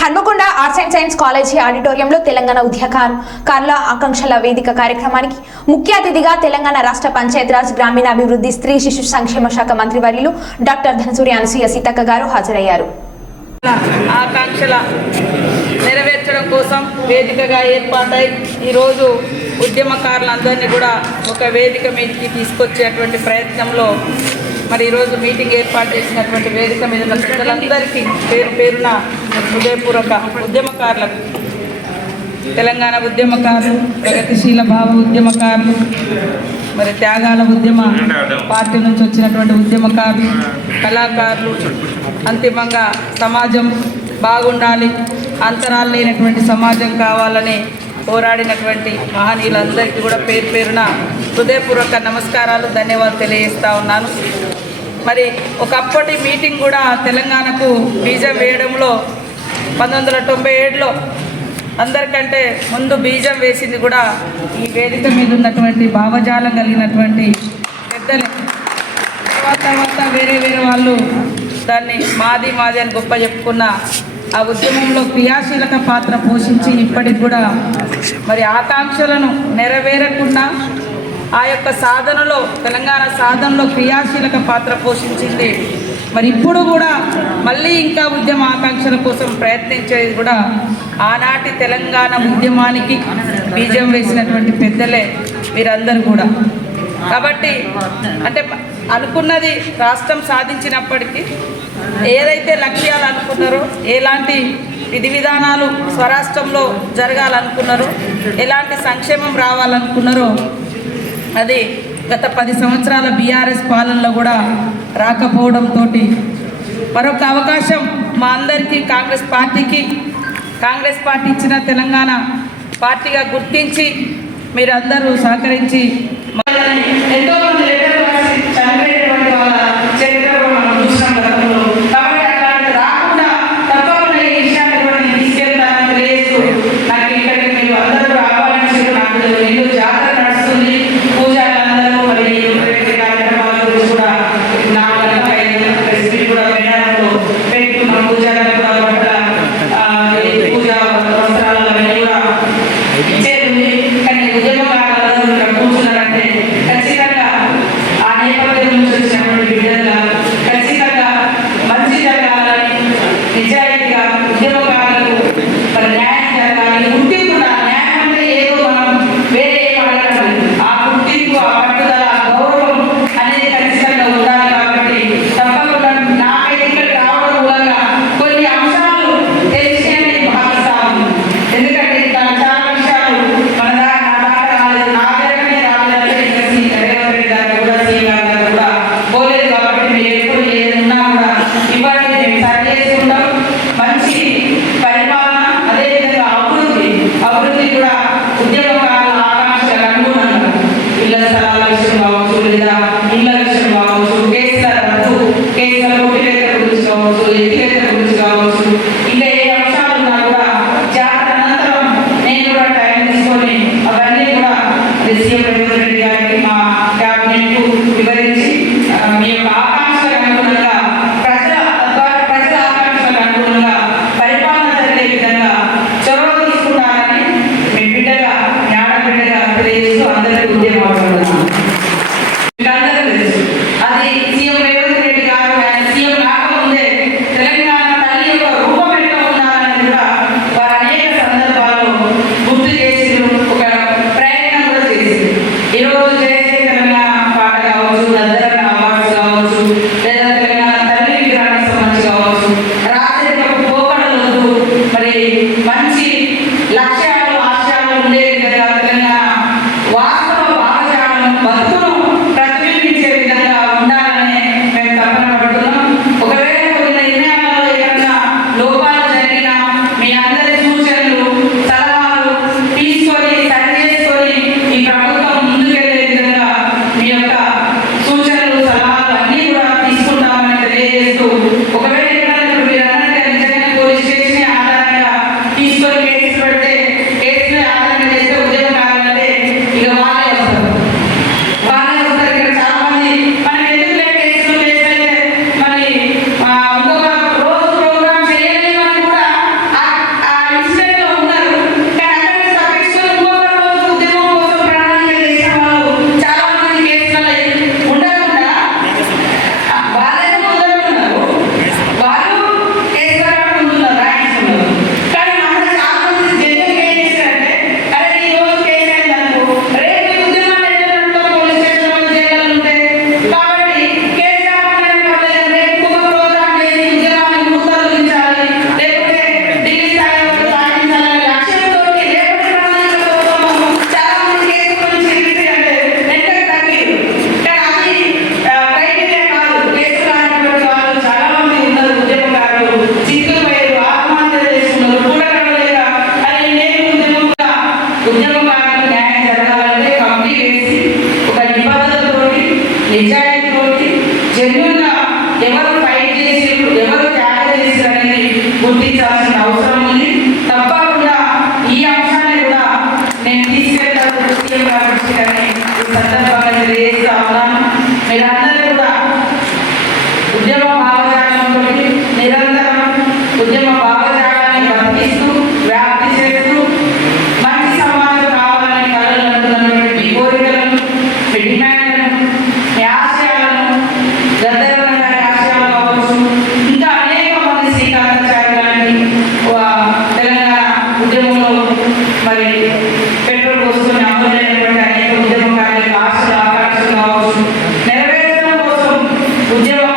Hanamkonda arts and science college ఆడిటోరియంలో తెలంగాణ ఉద్యకారుల ఆకాంక్షల వేదిక కార్యక్రమానికి ముఖ్య అతిథిగా తెలంగాణ రాష్ట్ర పంచాయతీరాజ్ గ్రామీణాభివృద్ధి స్త్రీ శిశు సంక్షేమ శాఖ మంత్రి వర్యులు డాక్టర్ ధనసూరి అనసూయ సీతక్క గారు హాజరయ్యారు. ఆకాంక్షల నెరవేర్చడం కోసం వేదికగా ఏర్పాటై ఈరోజు ఉద్యమకారులందరినీ కూడా ఒక వేదిక మీదకి తీసుకొచ్చేటువంటి ప్రయత్నంలో మరి ఈరోజు మీటింగ్ ఏర్పాటు చేసినటువంటి వేదిక మీద ఉన్న పేరు పేరున హృదయపూర్వక ఉద్యమకారులకు తెలంగాణ ఉద్యమకారులు ప్రగతిశీల భావ ఉద్యమకారులు మరి త్యాగాల ఉద్యమ పార్టీ నుంచి వచ్చినటువంటి ఉద్యమకారులు కళాకారులు అంతిమంగా సమాజం బాగుండాలి అంతరాలు లేనటువంటి సమాజం కావాలని పోరాడినటువంటి మహనీయులందరికీ కూడా పేరు పేరున హృదయపూర్వక నమస్కారాలు ధన్యవాదాలు తెలియజేస్తా ఉన్నాను. మరి ఒకప్పటి మీటింగ్ కూడా తెలంగాణకు బీజం వేయడంలో పంతొమ్మిది వందల తొంభై ఏడులో అందరికంటే ముందు బీజం వేసింది కూడా ఈ వేదిక మీద ఉన్నటువంటి భావజాలం కలిగినటువంటి పెద్దలే. తర్వాత వేరే వేరే వాళ్ళు దాన్ని మాది మాది అని గొప్ప చెప్పుకున్న ఆ ఉద్యమంలో క్రియాశీలక పాత్ర పోషించి ఇప్పటికి కూడా మరి ఆకాంక్షలను నెరవేరకుండా ఆ యొక్క సాధనలో తెలంగాణ సాధనలో క్రియాశీలక పాత్ర పోషించింది. మరి ఇప్పుడు కూడా మళ్ళీ ఇంకా ఉద్యమ ఆకాంక్షల కోసం ప్రయత్నించేది కూడా ఆనాటి తెలంగాణ ఉద్యమానికి బీజం వేసినటువంటి పెద్దలే మీరందరూ కూడా. కాబట్టి అంటే అనుకున్నది రాష్ట్రం సాధించినప్పటికీ ఏదైతే లక్ష్యాలు అనుకున్నారో ఎలాంటి విధి విధానాలు స్వరాష్ట్రంలో జరగాలనుకున్నారో ఎలాంటి సంక్షేమం రావాలనుకున్నారో అది గత పది సంవత్సరాల బీఆర్ఎస్ పాలనలో కూడా రాకపోవడంతో మరొక అవకాశం మా అందరికీ కాంగ్రెస్ పార్టీకి. కాంగ్రెస్ పార్టీ ఇచ్చిన తెలంగాణ పార్టీగా గుర్తించి మీరందరూ సహకరించి ఎంతో మంచి లక్ష్యాలు ఎవరు ఫైట్ చేసి ఎవరు త్యాగం చేసి అనేది గుర్తించాల్సిన అవసరం ఉద్యమ